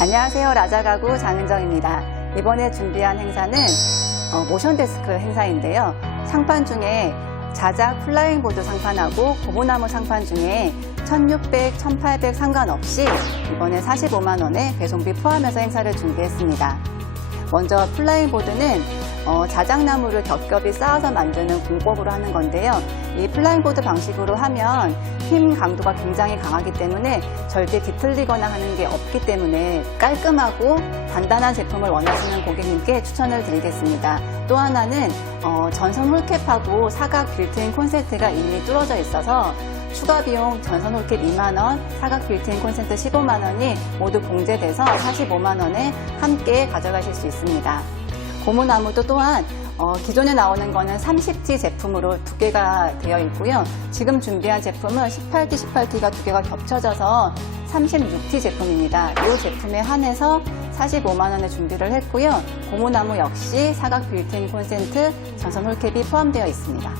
안녕하세요. 라자가구 장은정입니다. 이번에 준비한 행사는 어, 모션 데스크 행사인데요. 상판 중에 자작 플라잉 보드 상판하고 고무나무 상판 중에 1600, 1800 상관없이 이번에 45만 원에 배송비 포함해서 행사를 준비했습니다. 먼저 플라잉 보드는 어, 자작나무를 겹겹이 쌓아서 만드는 공법으로 하는 건데요. 이 플라잉보드 방식으로 하면 힘 강도가 굉장히 강하기 때문에 절대 뒤틀리거나 하는 게 없기 때문에 깔끔하고 단단한 제품을 원하시는 고객님께 추천을 드리겠습니다. 또 하나는 어, 전선 홀캡하고 사각 빌트인 콘센트가 이미 뚫어져 있어서 추가 비용 전선 홀캡 2만 원, 사각 빌트인 콘센트 15만 원이 모두 공제돼서 45만 원에 함께 가져가실 수 있습니다. 고무나무도 또한 어, 기존에 나오는 거는 30T 제품으로 두 개가 되어 있고요. 지금 준비한 제품은 18T, 18T가 두 개가 겹쳐져서 36T 제품입니다. 이 제품에 한해서 45만 원에 준비를 했고요. 고무나무 역시 사각 빌트인 콘센트, 전선 홀캡이 포함되어 있습니다.